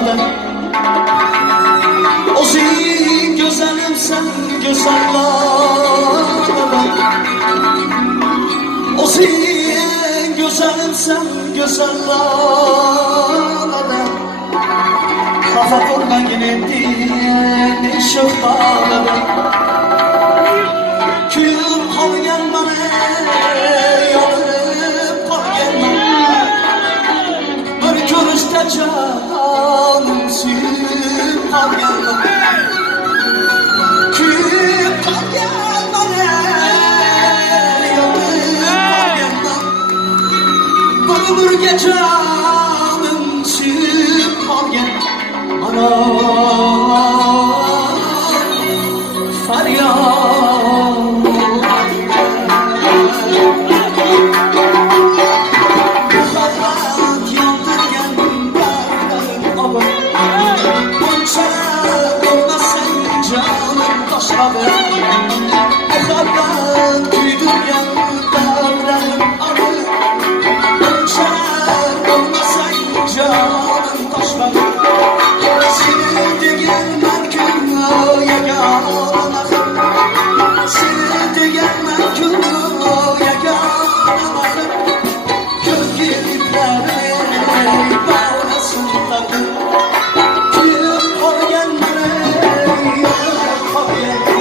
ağladım. O senin güzelim sen güzel ağladım. O senin güzelim sen güzel ağladım. Kafa kurma gidin ışık bağladım. Kuyup kalgan bana yanıp kalgan bana bir görüşte canım suyup kalgan bana kuyup kalgan bana yanıp kalgan bana bir gece canım suyup kalgan bana feryat Muhabbat tüydürgen davranım anı Ölçer olmasan canım taşladı Seni degen ben künü yegana Seni degen ben künü yegana Göz giriplerine bağlasın tadı Kıyıp koygen bana yanıp koygen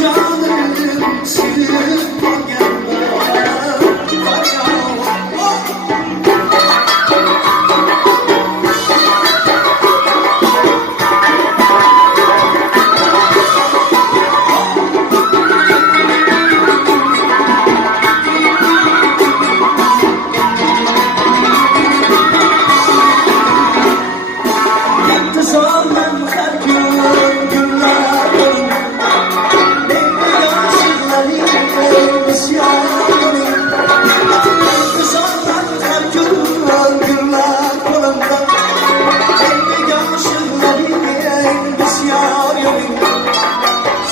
canım silip yaktı zaman her gün günler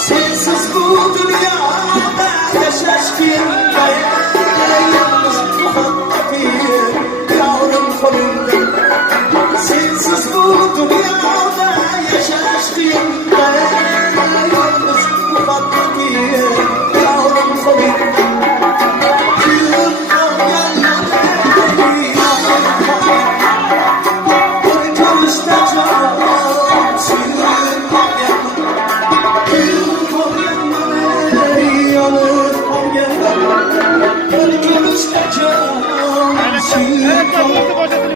sensiz bu dünyada yaşaşken yalnız muhabbetim yavrum kolumda sensiz bu dünyada yaşaşken yalnız muhabbetim yavrum kolumda Evet,